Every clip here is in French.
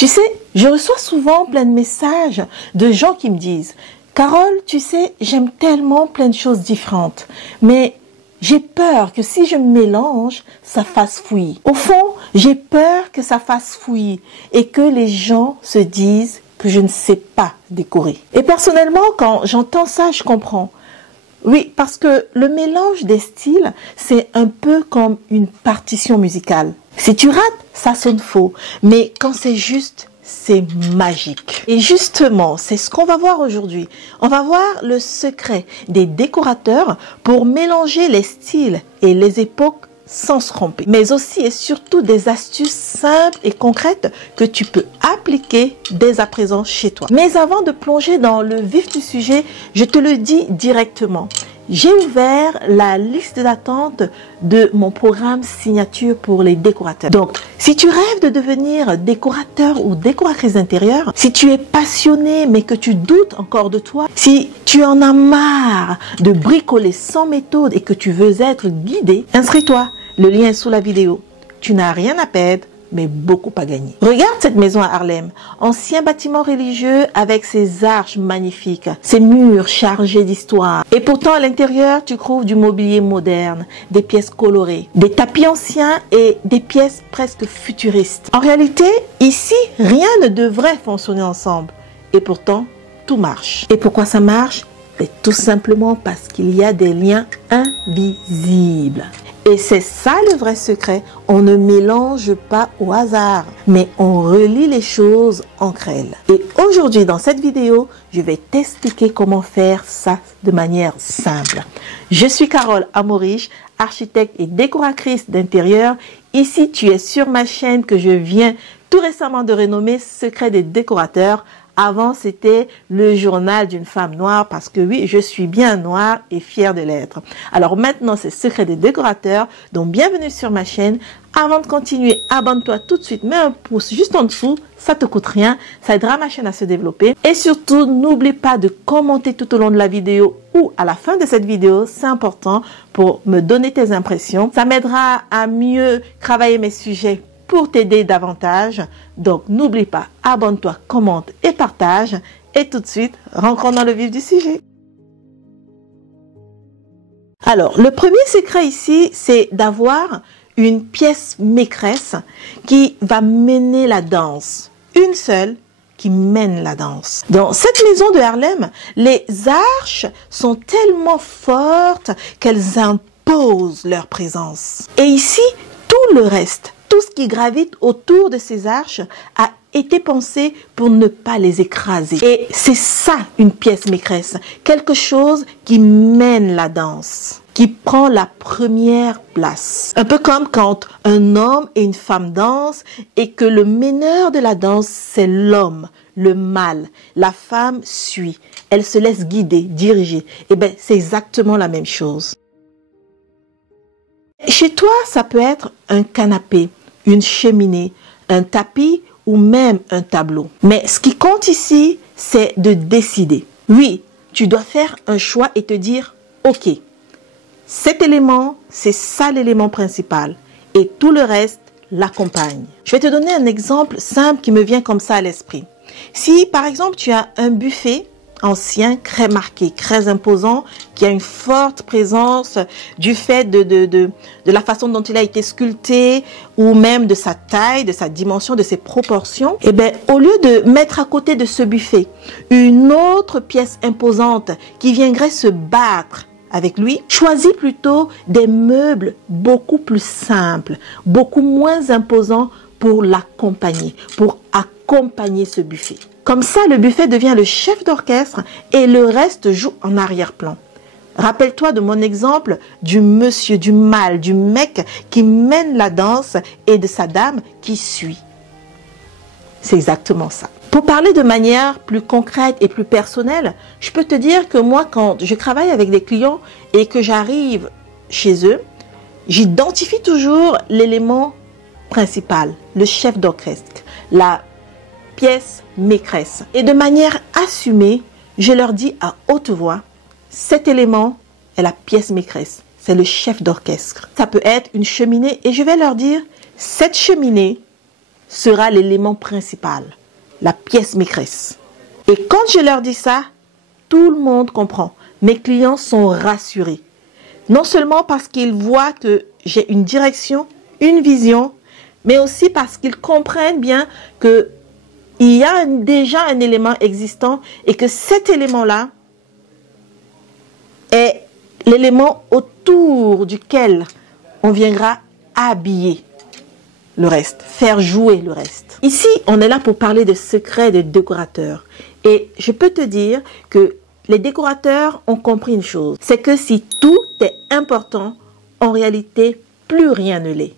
Tu sais, je reçois souvent plein de messages de gens qui me disent « Carole, tu sais, j'aime tellement plein de choses différentes, mais j'ai peur que si je me mélange, ça fasse fouillis. Au fond, j'ai peur que ça fasse fouillis et que les gens se disent que je ne sais pas décorer. » Et personnellement, quand j'entends ça, je comprends. Oui, parce que le mélange des styles, c'est un peu comme une partition musicale. Si tu rates, ça sonne faux. Mais quand c'est juste, c'est magique. Et justement, c'est ce qu'on va voir aujourd'hui. On va voir le secret des décorateurs pour mélanger les styles et les époques sans se tromper. Mais aussi et surtout des astuces simples et concrètes que tu peux appliquer dès à présent chez toi. Mais avant de plonger dans le vif du sujet, je te le dis directement. J'ai ouvert la liste d'attente de mon programme signature pour les décorateurs. Donc, si tu rêves de devenir décorateur ou décoratrice d'intérieur, si tu es passionné mais que tu doutes encore de toi, si tu en as marre de bricoler sans méthode et que tu veux être guidé, inscris-toi. Le lien est sous la vidéo. Tu n'as rien à perdre, mais beaucoup à gagner. Regarde cette maison à Harlem, ancien bâtiment religieux avec ses arches magnifiques, ses murs chargés d'histoire. Et pourtant à l'intérieur, tu trouves du mobilier moderne, des pièces colorées, des tapis anciens et des pièces presque futuristes. En réalité, ici, rien ne devrait fonctionner ensemble. Et pourtant, tout marche. Et pourquoi ça marche? Tout simplement parce qu'il y a des liens invisibles. Et c'est ça le vrai secret, on ne mélange pas au hasard, mais on relie les choses entre elles. Et aujourd'hui dans cette vidéo, je vais t'expliquer comment faire ça de manière simple. Je suis Carole Amorich, architecte et décoratrice d'intérieur. Ici, tu es sur ma chaîne que je viens tout récemment de renommer Secret des décorateurs. Avant, c'était le journal d'une femme noire parce que oui, je suis bien noire et fière de l'être. Alors maintenant, c'est Secret des décorateurs. Donc, bienvenue sur ma chaîne. Avant de continuer, abonne-toi tout de suite. Mets un pouce juste en dessous. Ça te coûte rien. Ça aidera ma chaîne à se développer. Et surtout, n'oublie pas de commenter tout au long de la vidéo ou à la fin de cette vidéo. C'est important pour me donner tes impressions. Ça m'aidera à mieux travailler mes sujets pour t'aider davantage. Donc, n'oublie pas, abonne-toi, commente et partage. Et tout de suite, rentrons dans le vif du sujet. Alors, le premier secret ici, c'est d'avoir une pièce maîtresse qui va mener la danse. Une seule qui mène la danse. Dans cette maison de Harlem, les arches sont tellement fortes qu'elles imposent leur présence. Et ici, tout le reste, tout ce qui gravite autour de ces arches a été pensé pour ne pas les écraser. Et c'est ça une pièce maîtresse. Quelque chose qui mène la danse, qui prend la première place. Un peu comme quand un homme et une femme dansent et que le meneur de la danse, c'est l'homme, le mâle. La femme suit. Elle se laisse guider, diriger. Et bien, c'est exactement la même chose. Chez toi, ça peut être un canapé, une cheminée, un tapis ou même un tableau. Mais ce qui compte ici, c'est de décider. Oui, tu dois faire un choix et te dire, ok, cet élément, c'est ça l'élément principal et tout le reste l'accompagne. Je vais te donner un exemple simple qui me vient comme ça à l'esprit. Si par exemple tu as un buffet ancien, très marqué, très imposant, qui a une forte présence du fait de la façon dont il a été sculpté ou même de sa taille, de sa dimension, de ses proportions, et bien, au lieu de mettre à côté de ce buffet une autre pièce imposante qui viendrait se battre avec lui, choisis plutôt des meubles beaucoup plus simples, beaucoup moins imposants pour l'accompagner, pour accompagner ce buffet. Comme ça, le buffet devient le chef d'orchestre et le reste joue en arrière-plan. Rappelle-toi de mon exemple du monsieur, du mâle, du mec qui mène la danse et de sa dame qui suit. C'est exactement ça. Pour parler de manière plus concrète et plus personnelle, je peux te dire que moi, quand je travaille avec des clients et que j'arrive chez eux, j'identifie toujours l'élément principal, le chef d'orchestre, la pièce maîtresse. Et de manière assumée, je leur dis à haute voix, cet élément est la pièce maîtresse, c'est le chef d'orchestre. Ça peut être une cheminée et je vais leur dire, cette cheminée, sera l'élément principal, la pièce maîtresse. Et quand je leur dis ça, tout le monde comprend. Mes clients sont rassurés. Non seulement parce qu'ils voient que j'ai une direction, une vision, mais aussi parce qu'ils comprennent bien qu'il y a déjà un élément existant et que cet élément-là est l'élément autour duquel on viendra habiller le reste, faire jouer le reste. Ici, on est là pour parler des secrets des décorateurs. Et je peux te dire que les décorateurs ont compris une chose, c'est que si tout est important, en réalité, plus rien ne l'est.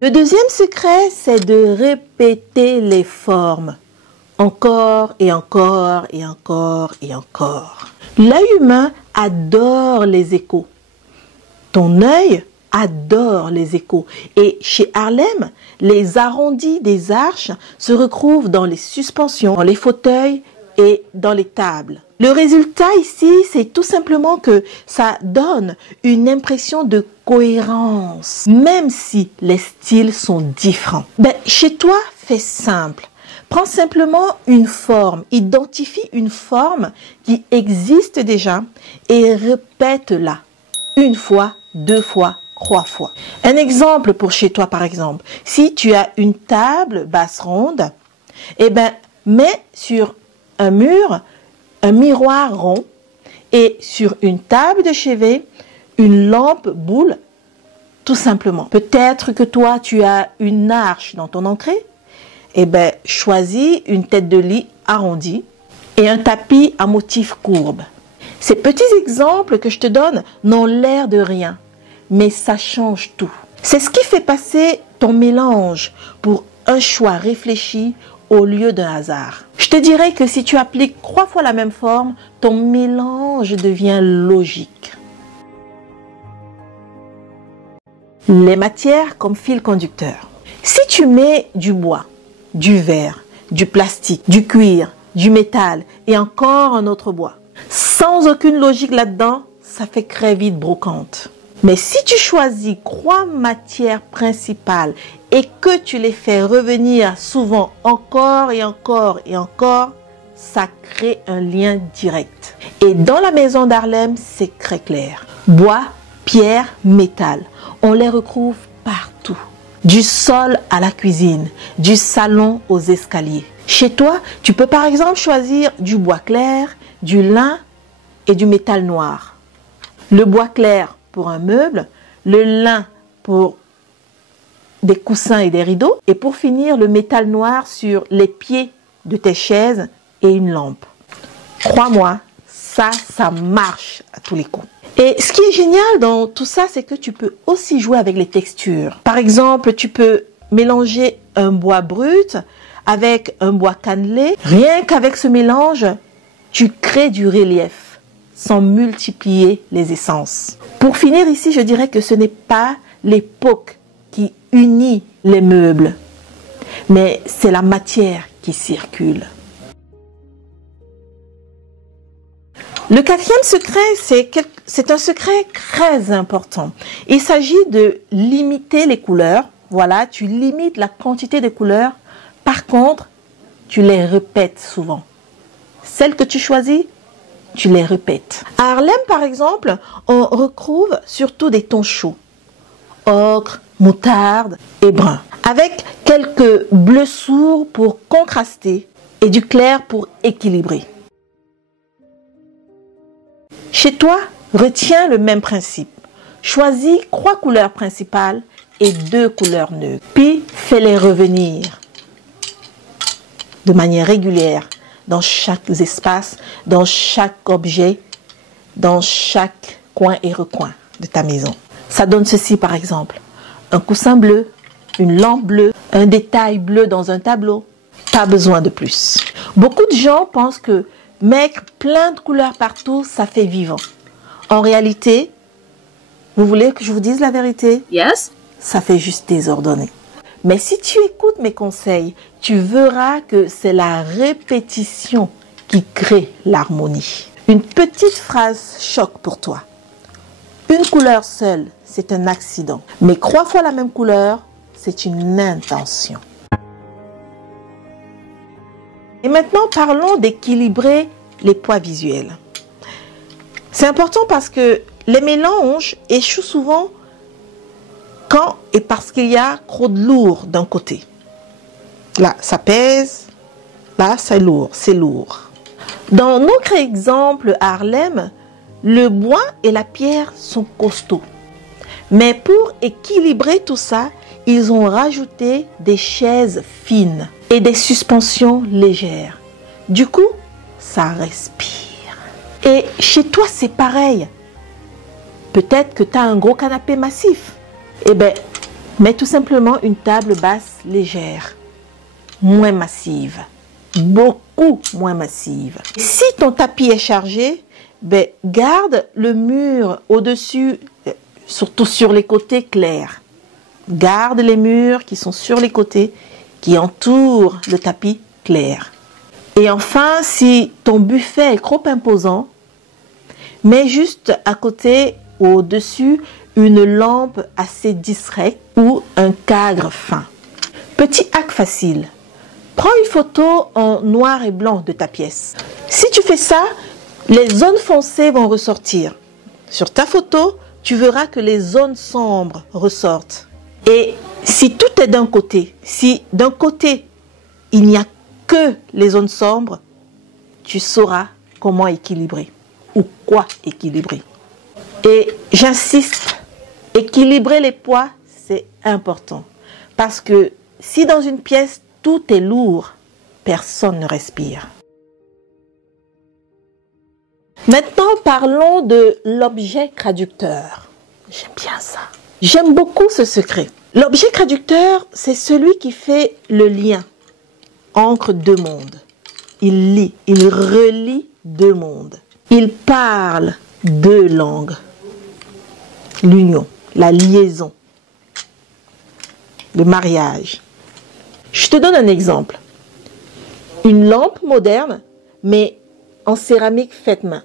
Le deuxième secret, c'est de répéter les formes. Encore et encore et encore et encore. L'œil humain adore les échos. Ton œil adore les échos. Et chez Harlem, les arrondis des arches se retrouvent dans les suspensions, dans les fauteuils et dans les tables. Le résultat ici, c'est tout simplement que ça donne une impression de cohérence, même si les styles sont différents. Chez toi, fais simple. Prends simplement une forme, identifie une forme qui existe déjà et répète-la une fois, 2 fois, 3 fois. Un exemple pour chez toi par exemple, si tu as une table basse ronde, mets sur un mur un miroir rond et sur une table de chevet, une lampe boule, tout simplement. Peut-être que toi, tu as une arche dans ton entrée, choisis une tête de lit arrondie et un tapis à motif courbe. Ces petits exemples que je te donne n'ont l'air de rien, mais ça change tout. C'est ce qui fait passer ton mélange pour un choix réfléchi au lieu d'un hasard. Je te dirais que si tu appliques 3 fois la même forme, ton mélange devient logique. Les matières comme fil conducteur. Si tu mets du bois, du verre, du plastique, du cuir, du métal et encore un autre bois, sans aucune logique là-dedans, ça fait très vite brocante. Mais si tu choisis 3 matières principales et que tu les fais revenir souvent encore et encore et encore, ça crée un lien direct. Et dans la maison d'Harlem, c'est très clair. Bois, pierre, métal, on les retrouve partout. Du sol à la cuisine, du salon aux escaliers. Chez toi, tu peux par exemple choisir du bois clair, du lin et du métal noir. Le bois clair pour un meuble, le lin pour des coussins et des rideaux, et pour finir, le métal noir sur les pieds de tes chaises et une lampe. Crois-moi, ça marche à tous les coups. Et ce qui est génial dans tout ça, c'est que tu peux aussi jouer avec les textures. Par exemple, tu peux mélanger un bois brut avec un bois cannelé. Rien qu'avec ce mélange, tu crées du relief sans multiplier les essences. Pour finir ici, je dirais que ce n'est pas l'époque qui unit les meubles, mais c'est la matière qui circule. Le 4e secret, c'est un secret très important. Il s'agit de limiter les couleurs. Voilà, tu limites la quantité de couleurs. Par contre, tu les répètes souvent. Celles que tu choisis, tu les répètes. À Harlem, par exemple, on retrouve surtout des tons chauds. Ocre, moutarde et brun. Avec quelques bleus sourds pour contraster et du clair pour équilibrer. Chez toi, retiens le même principe. Choisis 3 couleurs principales et 2 couleurs neutres. Puis, fais-les revenir de manière régulière dans chaque espace, dans chaque objet, dans chaque coin et recoin de ta maison. Ça donne ceci par exemple. Un coussin bleu, une lampe bleue, un détail bleu dans un tableau. Pas besoin de plus. Beaucoup de gens pensent que mettre plein de couleurs partout, ça fait vivant. En réalité, vous voulez que je vous dise la vérité? Yes. Ça fait juste désordonné. Mais si tu écoutes mes conseils, tu verras que c'est la répétition qui crée l'harmonie. Une petite phrase choc pour toi. Une couleur seule, c'est un accident. Mais 3 fois la même couleur, c'est une intention. Et maintenant, parlons d'équilibrer les poids visuels. C'est important parce que les mélanges échouent souvent quand et parce qu'il y a trop de lourd d'un côté. Là, ça pèse. Là, c'est lourd, c'est lourd. Dans notre exemple à Harlem, le bois et la pierre sont costauds. Mais pour équilibrer tout ça, ils ont rajouté des chaises fines et des suspensions légères. Du coup, ça respire. Et chez toi, c'est pareil. Peut-être que tu as un gros canapé massif. Eh bien, mets tout simplement une table basse légère, moins massive, beaucoup moins massive. Si ton tapis est chargé, ben, garde le mur au-dessus, surtout sur les côtés clairs. Garde les murs qui sont sur les côtés, qui entourent le tapis clair. Et enfin, si ton buffet est trop imposant, mets juste à côté ou au-dessus une lampe assez discrète ou un cadre fin. Petit hack facile. Prends une photo en noir et blanc de ta pièce. Si tu fais ça, les zones foncées vont ressortir. Sur ta photo, tu verras que les zones sombres ressortent. Et si tout est d'un côté, si d'un côté, il n'y a que les zones sombres, tu sauras comment équilibrer ou quoi équilibrer. Et j'insiste, équilibrer les poids, c'est important. Parce que si dans une pièce, tout est lourd, personne ne respire. Maintenant, parlons de l'objet traducteur. J'aime bien ça. J'aime beaucoup ce secret. L'objet traducteur, c'est celui qui fait le lien entre deux mondes. Il lie, il relie deux mondes. Il parle deux langues. L'union, la liaison, le mariage. Je te donne un exemple. Une lampe moderne, mais en céramique faite main.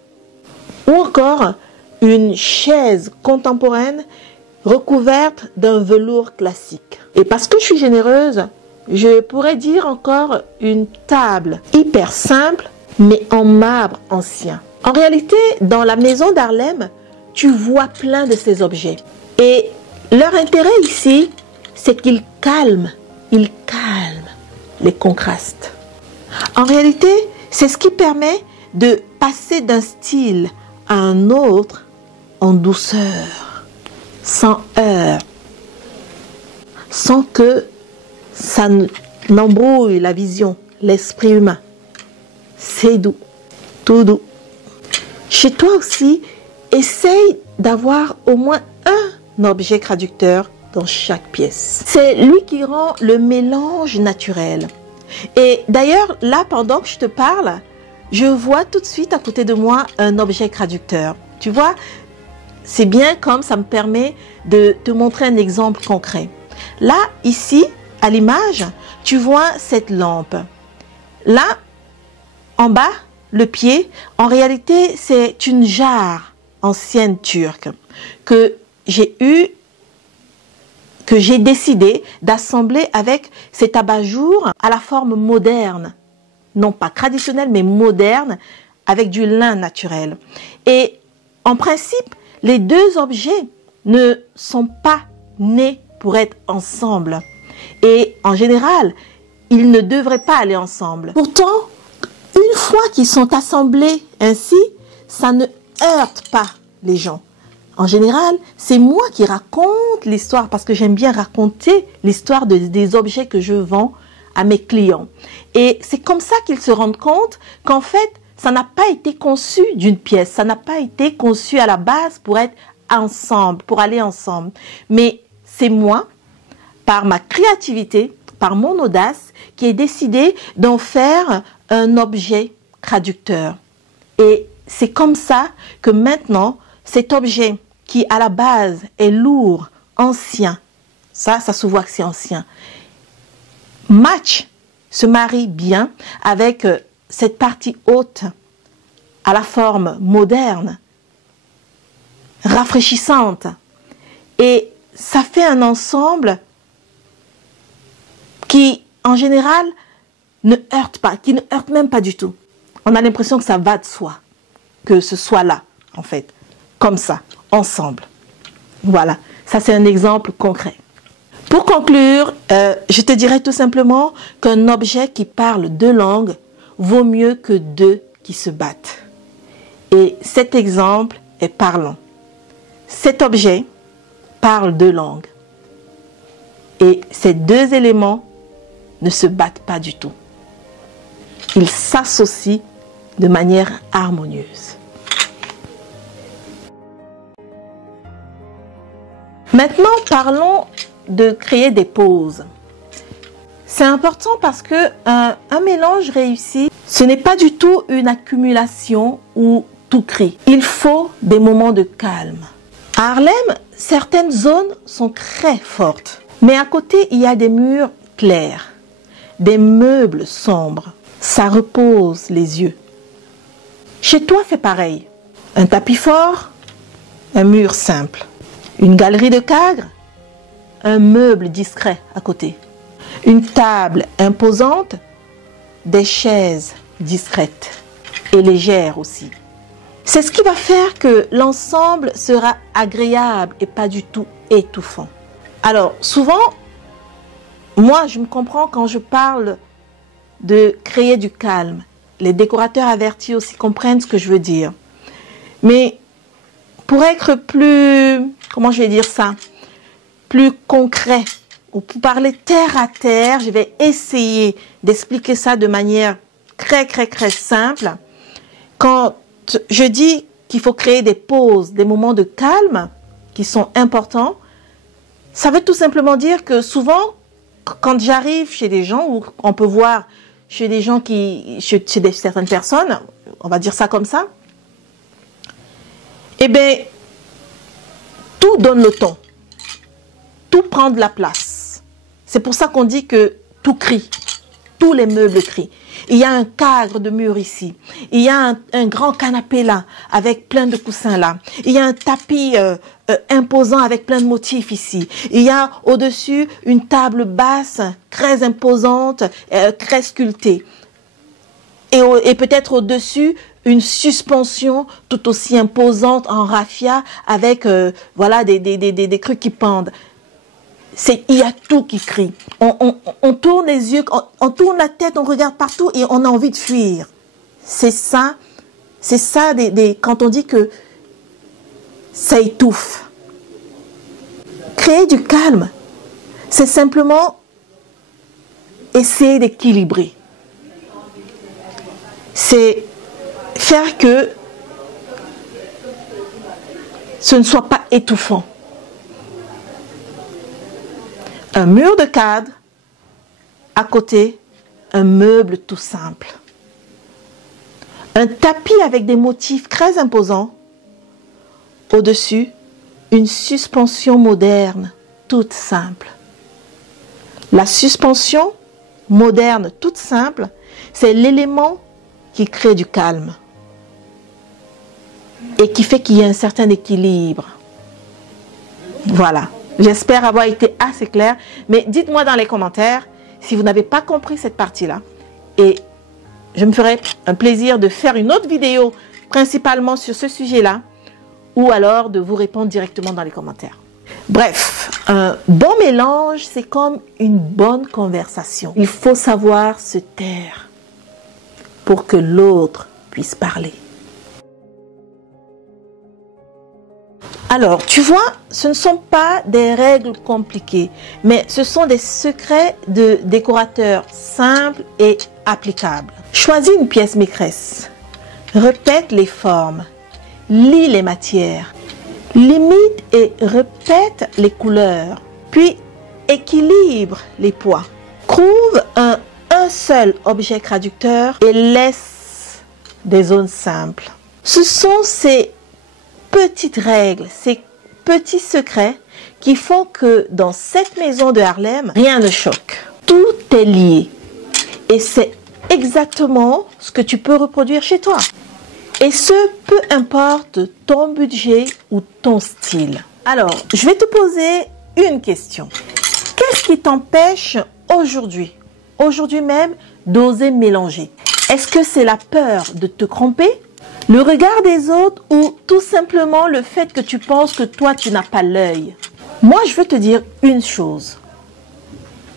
Ou encore une chaise contemporaine recouverte d'un velours classique. Et parce que je suis généreuse, je pourrais dire encore une table hyper simple, mais en marbre ancien. En réalité, dans la maison d'Harlem, tu vois plein de ces objets. Et leur intérêt ici, c'est qu'ils calment les contrastes. En réalité, c'est ce qui permet de passer d'un style à un autre en douceur, sans heurts, sans que ça n'embrouille la vision, l'esprit humain. C'est doux, tout doux. Chez toi aussi, essaye d'avoir au moins un objet traducteur dans chaque pièce. C'est lui qui rend le mélange naturel. Et d'ailleurs, là, pendant que je te parle, je vois tout de suite à côté de moi un objet traducteur. Tu vois, c'est bien comme ça me permet de te montrer un exemple concret. Là, ici, à l'image, tu vois cette lampe. Là, en bas, le pied, en réalité, c'est une jarre ancienne turque que j'ai décidé d'assembler avec cet abat-jour à la forme moderne. Non pas traditionnelle, mais moderne, avec du lin naturel. Et en principe, les deux objets ne sont pas nés pour être ensemble. Et en général, ils ne devraient pas aller ensemble. Pourtant, une fois qu'ils sont assemblés ainsi, ça ne heurte pas les gens. En général, c'est moi qui raconte l'histoire parce que j'aime bien raconter l'histoire des objets que je vends à mes clients. Et c'est comme ça qu'ils se rendent compte qu'en fait, ça n'a pas été conçu d'une pièce, ça n'a pas été conçu à la base pour être ensemble, pour aller ensemble. Mais c'est moi, par ma créativité, par mon audace, qui ai décidé d'en faire un objet traducteur. Et c'est comme ça que maintenant, cet objet qui à la base est lourd, ancien, ça se voit que c'est ancien, se marie bien avec cette partie haute à la forme moderne, rafraîchissante. Et ça fait un ensemble qui, en général, ne heurtent pas, qui ne heurtent même pas du tout. On a l'impression que ça va de soi, que ce soit là, en fait, comme ça, ensemble. Voilà, ça c'est un exemple concret. Pour conclure, je te dirais tout simplement qu'un objet qui parle deux langues vaut mieux que deux qui se battent. Et cet exemple est parlant. Cet objet parle deux langues. Et ces deux éléments ne se battent pas du tout. Ils s'associent de manière harmonieuse. Maintenant, parlons de créer des pauses. C'est important parce que un mélange réussi, ce n'est pas du tout une accumulation où tout crie. Il faut des moments de calme. À Harlem, certaines zones sont très fortes. Mais à côté, il y a des murs clairs, des meubles sombres. Ça repose les yeux. Chez toi, c'est pareil. Un tapis fort, un mur simple. Une galerie de cadres, un meuble discret à côté. Une table imposante, des chaises discrètes et légères aussi. C'est ce qui va faire que l'ensemble sera agréable et pas du tout étouffant. Alors, souvent, moi, je me comprends quand je parle de créer du calme. Les décorateurs avertis aussi comprennent ce que je veux dire. Mais pour être plus, comment je vais dire ça, plus concret, ou pour parler terre à terre, je vais essayer d'expliquer ça de manière très simple. Quand je dis qu'il faut créer des pauses, des moments de calme qui sont importants, ça veut tout simplement dire que souvent, quand j'arrive chez des gens, ou on peut voir chez des gens chez certaines personnes, on va dire ça comme ça, eh bien, tout donne le ton. Tout prend de la place. C'est pour ça qu'on dit que tout crie. Tous les meubles crient. Il y a un cadre de mur ici. Il y a un grand canapé là, avec plein de coussins là. Il y a un tapis imposant avec plein de motifs ici. Il y a au-dessus une table basse, très imposante, très sculptée. Et peut-être au-dessus, une suspension tout aussi imposante en raffia avec voilà, des trucs qui pendent. Il y a tout qui crie. On tourne les yeux, on tourne la tête, on regarde partout et on a envie de fuir. C'est ça quand on dit que ça étouffe. Créer du calme, c'est simplement essayer d'équilibrer. C'est faire que ce ne soit pas étouffant. Un mur de cadre, à côté, un meuble tout simple. Un tapis avec des motifs très imposants. Au-dessus, une suspension moderne, toute simple. La suspension moderne, toute simple, c'est l'élément qui crée du calme et qui fait qu'il y a un certain équilibre. Voilà. J'espère avoir été assez clair, mais dites-moi dans les commentaires si vous n'avez pas compris cette partie-là. Et je me ferai un plaisir de faire une autre vidéo, principalement sur ce sujet-là, ou alors de vous répondre directement dans les commentaires. Bref, un bon mélange, c'est comme une bonne conversation. Il faut savoir se taire pour que l'autre puisse parler. Alors, tu vois, ce ne sont pas des règles compliquées, mais ce sont des secrets de décorateurs simples et applicables. Choisis une pièce maîtresse, répète les formes, lis les matières, limite et répète les couleurs, puis équilibre les poids. Trouve un seul objet traducteur et laisse des zones simples. Ce sont ces petites règles, ces petits secrets qui font que dans cette maison de Harlem, rien ne choque. Tout est lié. Et c'est exactement ce que tu peux reproduire chez toi. Et ce, peu importe ton budget ou ton style. Alors, je vais te poser une question. Qu'est-ce qui t'empêche aujourd'hui aujourd'hui même d'oser mélanger. Est-ce que c'est la peur de te tromper, le regard des autres ou tout simplement le fait que tu penses que toi, tu n'as pas l'œil? Moi, je veux te dire une chose.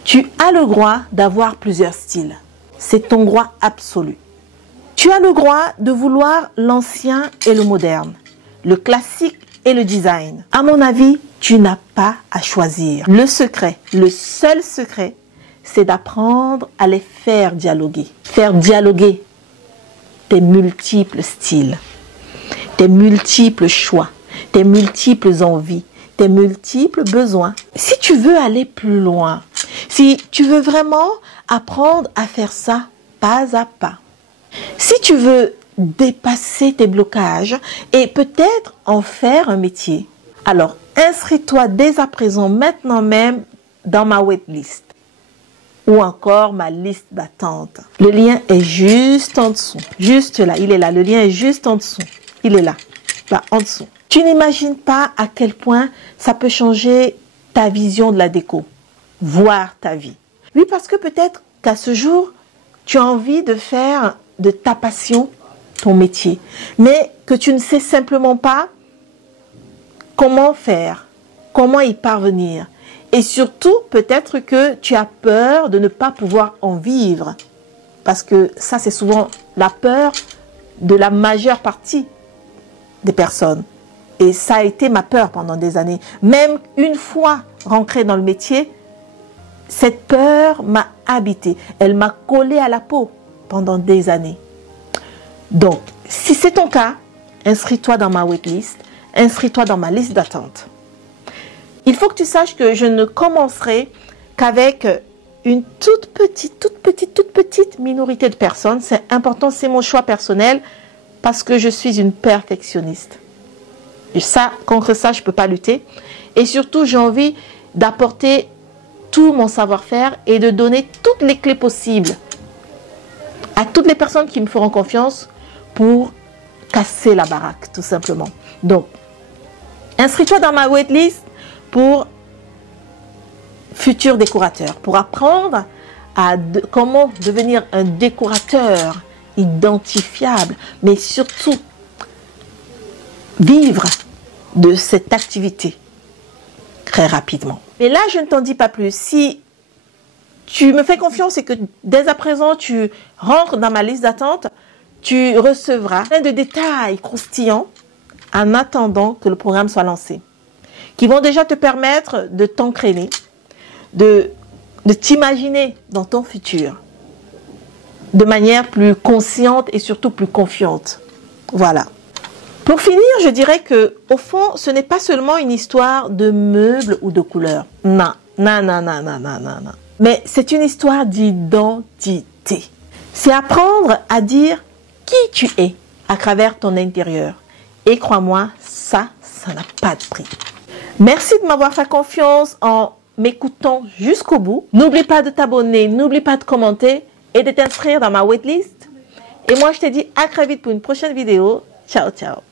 Tu as le droit d'avoir plusieurs styles. C'est ton droit absolu. Tu as le droit de vouloir l'ancien et le moderne, le classique et le design. À mon avis, tu n'as pas à choisir. Le secret, le seul secret, c'est d'apprendre à les faire dialoguer. Faire dialoguer tes multiples styles, tes multiples choix, tes multiples envies, tes multiples besoins. Si tu veux aller plus loin, si tu veux vraiment apprendre à faire ça pas à pas, si tu veux dépasser tes blocages et peut-être en faire un métier, alors inscris-toi dès à présent, maintenant même, dans ma waitlist ou encore ma liste d'attente. Le lien est juste en dessous, juste là, il est là, le lien est juste en dessous, il est là en dessous. Tu n'imagines pas à quel point ça peut changer ta vision de la déco, voire ta vie. Oui, parce que peut-être qu'à ce jour, tu as envie de faire de ta passion ton métier, mais que tu ne sais simplement pas comment faire, comment y parvenir. Et surtout, peut-être que tu as peur de ne pas pouvoir en vivre. Parce que ça, c'est souvent la peur de la majeure partie des personnes. Et ça a été ma peur pendant des années. Même une fois rentrée dans le métier, cette peur m'a habité. Elle m'a collé à la peau pendant des années. Donc, si c'est ton cas, inscris-toi dans ma waitlist, inscris-toi dans ma liste d'attente. Il faut que tu saches que je ne commencerai qu'avec une toute petite minorité de personnes. C'est important, c'est mon choix personnel parce que je suis une perfectionniste. Et ça, contre ça, je ne peux pas lutter. Et surtout, j'ai envie d'apporter tout mon savoir-faire et de donner toutes les clés possibles à toutes les personnes qui me feront confiance pour casser la baraque, tout simplement. Donc, inscris-toi dans ma waitlist pour futurs décorateurs, pour apprendre à comment devenir un décorateur identifiable, mais surtout vivre de cette activité très rapidement. Mais là, je ne t'en dis pas plus. Si tu me fais confiance et que dès à présent, tu rentres dans ma liste d'attente, tu recevras plein de détails croustillants en attendant que le programme soit lancé, qui vont déjà te permettre de t'entraîner, de t'imaginer dans ton futur de manière plus consciente et surtout plus confiante. Voilà. Pour finir, je dirais que au fond, ce n'est pas seulement une histoire de meubles ou de couleurs. Non. Mais c'est une histoire d'identité. C'est apprendre à dire qui tu es à travers ton intérieur. Et crois-moi, ça n'a pas de prix. Merci de m'avoir fait confiance en m'écoutant jusqu'au bout. N'oublie pas de t'abonner, n'oublie pas de commenter et de t'inscrire dans ma waitlist. Et moi, je te dis à très vite pour une prochaine vidéo. Ciao, ciao.